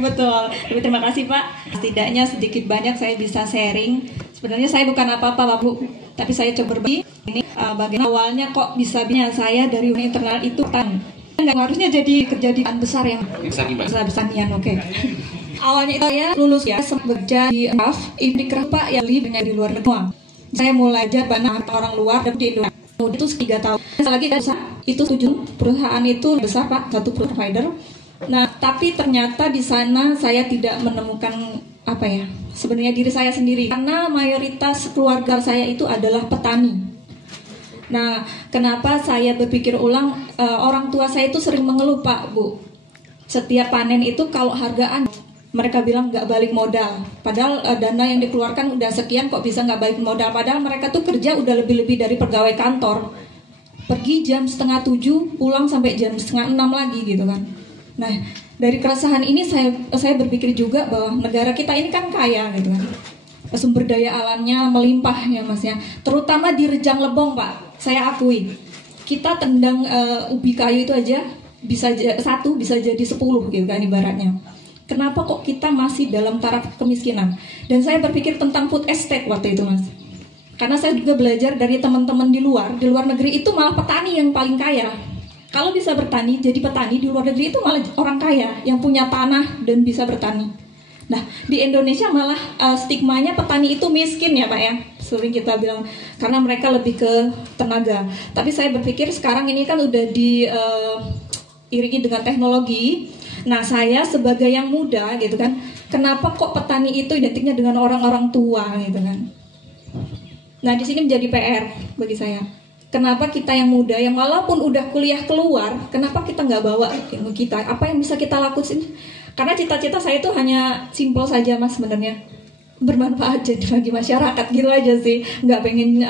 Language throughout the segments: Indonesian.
Betul. Tapi terima kasih Pak. Setidaknya sedikit banyak saya bisa sharing. Sebenarnya saya bukan apa-apa Pak Bu, tapi saya coba berbagi. Ini bagaimana awalnya kok bisa saya dari internal itu kan nggak harusnya jadi kerja di besar yang besar nian. Oke. Awalnya itu saya lulus ya, bekerja di Indikra Pak yang dengan di luar negeri. Saya mulai aja banyak orang luar dan di Indonesia. Itu 3 tahun. Lagi itu 7 perusahaan itu besar Pak, satu provider. Nah, tapi ternyata di sana saya tidak menemukan sebenarnya diri saya sendiri karena mayoritas keluarga saya itu adalah petani. Nah, kenapa saya berpikir ulang, orang tua saya itu sering mengeluh Pak, Bu. Setiap panen itu kalau hargaan mereka bilang nggak balik modal. Padahal dana yang dikeluarkan udah sekian kok bisa nggak balik modal. Padahal mereka tuh kerja udah lebih-lebih dari pegawai kantor. Pergi jam 6:30, pulang sampai jam 5:30 lagi gitu kan. Nah, dari keresahan ini saya berpikir juga bahwa negara kita ini kan kaya gitu kan. Sumber daya alamnya melimpah ya Mas ya. Terutama di Rejang Lebong Pak, saya akui. Kita tendang ubi kayu itu aja bisa satu bisa jadi 10 gitu kan ibaratnya. Kenapa kok kita masih dalam taraf kemiskinan? Dan saya berpikir tentang food estate waktu itu Mas. Karena saya juga belajar dari teman-teman di luar negeri itu malah petani yang paling kaya. Kalau bisa bertani, jadi petani di luar negeri itu malah orang kaya yang punya tanah dan bisa bertani. Nah, di Indonesia malah stigmanya petani itu miskin ya Pak ya. Sering kita bilang karena mereka lebih ke tenaga. Tapi saya berpikir sekarang ini kan udah diiringi dengan teknologi. Nah, saya sebagai yang muda gitu kan, kenapa kok petani itu identiknya dengan orang-orang tua gitu kan? Nah, di sini menjadi PR bagi saya. Kenapa kita yang muda, yang walaupun udah kuliah keluar, kenapa kita nggak bawa ilmu kita? Apa yang bisa kita lakukan? Karena cita-cita saya itu hanya simpel saja Mas sebenarnya. Bermanfaat jadi bagi masyarakat gitu aja sih. Nggak pengen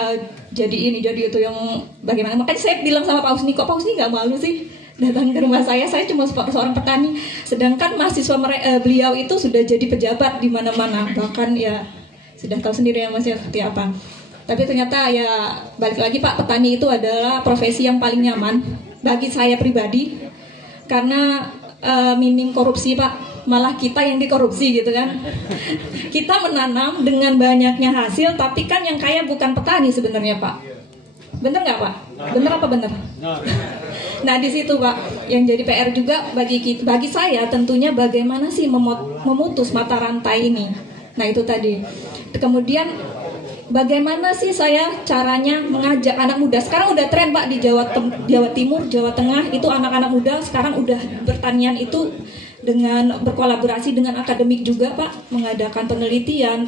jadi ini, jadi itu yang bagaimana. Makanya saya bilang sama Pak Husni, kok Pak Husni nggak malu sih datang ke rumah saya cuma seorang petani. Sedangkan mahasiswa beliau itu sudah jadi pejabat di mana-mana. Bahkan ya sudah tahu sendiri ya Mas ya seperti apa. Tapi ternyata ya balik lagi Pak, petani itu adalah profesi yang paling nyaman bagi saya pribadi karena minim korupsi Pak, malah kita yang dikorupsi gitu kan. Kita menanam dengan banyaknya hasil, tapi kan yang kaya bukan petani sebenarnya Pak. Bener nggak Pak? Bener apa bener? Nah di situ Pak, yang jadi PR juga bagi saya tentunya bagaimana sih memutus mata rantai ini. Nah itu tadi. Kemudian bagaimana sih saya caranya mengajak anak muda? Sekarang udah tren Pak di Jawa Timur, Jawa Tengah itu anak-anak muda sekarang udah bertanian itu dengan berkolaborasi dengan akademik juga Pak, mengadakan penelitian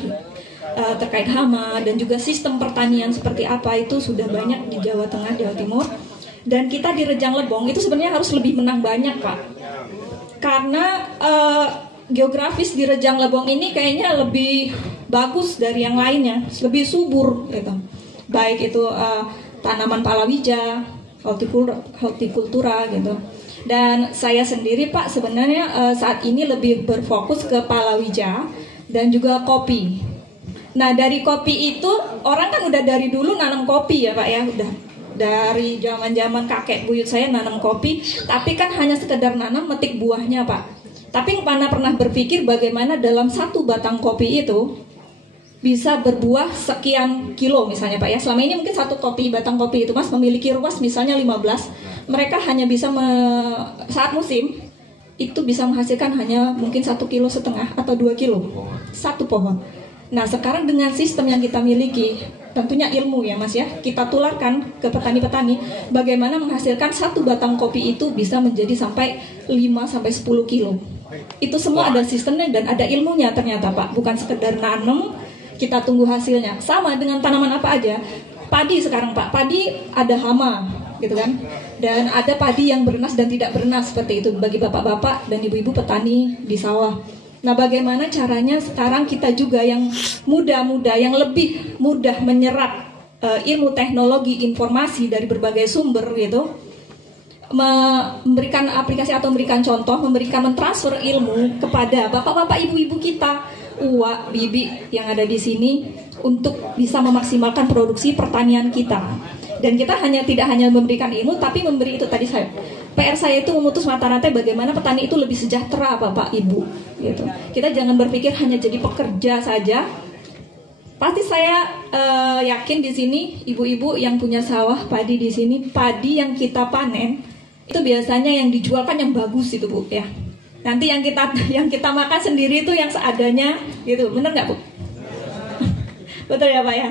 terkait hama dan juga sistem pertanian seperti apa itu sudah banyak di Jawa Tengah, Jawa Timur. Dan kita di Rejang Lebong itu sebenarnya harus lebih menang banyak Pak. Karena geografis di Rejang Lebong ini kayaknya lebih bagus dari yang lainnya, lebih subur gitu. Baik itu tanaman palawija, hortikultura gitu. Dan saya sendiri Pak sebenarnya saat ini lebih berfokus ke palawija dan juga kopi. Nah dari kopi itu orang kan udah dari dulu nanam kopi ya Pak ya, udah dari zaman-zaman kakek buyut saya nanam kopi, tapi kan hanya sekedar nanam metik buahnya Pak. Tapi mana pernah berpikir bagaimana dalam satu batang kopi itu bisa berbuah sekian kilo misalnya Pak ya. Selama ini mungkin satu batang kopi itu Mas memiliki ruas misalnya 15. Mereka hanya bisa saat musim itu bisa menghasilkan hanya mungkin 1,5 kilo atau 2 kilo satu pohon. Nah sekarang dengan sistem yang kita miliki, tentunya ilmu ya Mas ya, kita tularkan ke petani-petani bagaimana menghasilkan satu batang kopi itu bisa menjadi sampai 5-10 kilo. Itu semua ada sistemnya dan ada ilmunya ternyata Pak, bukan sekedar nanam kita tunggu hasilnya. Sama dengan tanaman apa aja, padi sekarang Pak, padi ada hama gitu kan, dan ada padi yang bernas dan tidak bernas seperti itu bagi bapak-bapak dan ibu-ibu petani di sawah. Nah bagaimana caranya sekarang kita juga yang muda-muda, yang lebih mudah menyerap ilmu teknologi informasi dari berbagai sumber gitu, memberikan aplikasi atau memberikan contoh, mentransfer ilmu kepada bapak-bapak ibu-ibu kita, uwa, bibi yang ada di sini untuk bisa memaksimalkan produksi pertanian kita. Dan kita tidak hanya memberikan ilmu, tapi memberi itu tadi saya PR saya itu memutus mata rantai bagaimana petani itu lebih sejahtera, Bapak Ibu. Gitu. Kita jangan berpikir hanya jadi pekerja saja. Pasti saya yakin di sini ibu-ibu yang punya sawah padi di sini, padi yang kita panen itu biasanya yang dijual kan yang bagus itu, Bu, ya. Nanti yang kita makan sendiri itu yang seadanya, gitu. Benar nggak, Bu? Betul ya, Pak ya.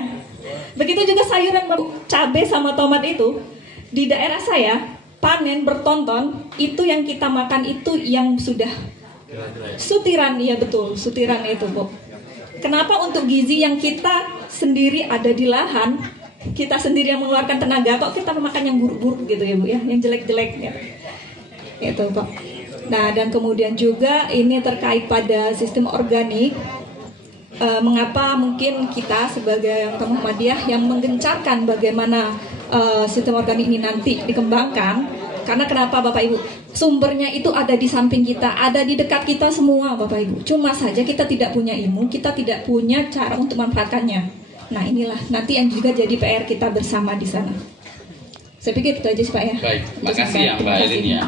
Begitu juga sayuran, cabai sama tomat itu di daerah saya panen bertonton, itu yang kita makan itu yang sudah sutiran, iya betul, sutiran itu, Bu. Kenapa untuk gizi yang kita sendiri ada di lahan, kita sendiri yang mengeluarkan tenaga, kok kita makan yang buruk-buruk gitu ya, Bu ya, yang jelek-jelek ya. Itu, Pak. Nah, dan kemudian juga ini terkait pada sistem organik. Mengapa mungkin kita sebagai Muhammadiyah yang menggencarkan bagaimana sistem organik ini nanti dikembangkan? Karena kenapa, Bapak Ibu? Sumbernya itu ada di samping kita, ada di dekat kita semua, Bapak Ibu. Cuma saja kita tidak punya ilmu, kita tidak punya cara untuk memanfaatkannya. Nah, inilah nanti yang juga jadi PR kita bersama di sana. Saya pikir itu aja sih, Pak ya. Baik, makasih ya Mbak Elin ya.